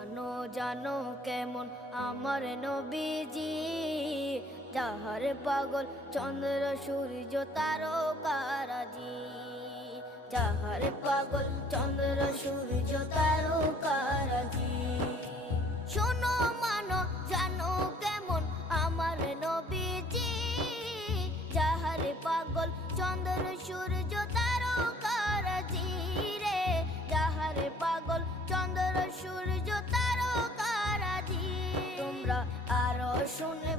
জানো জানো কেমন আমার নবীজি, যাহার পাগল চন্দ্র সূর্য তারকারাজি। যাহার পাগল চন্দ্র সূর্য তারকারাজি। শোনো মানো জানো কেমন আমার নবীজি, যাহার পাগল চন্দ্র সূর্য তারকারাজি রে। যাহার পাগল চন্দ্র সূর্য তারকারাজি। তোমরা আরো শুনে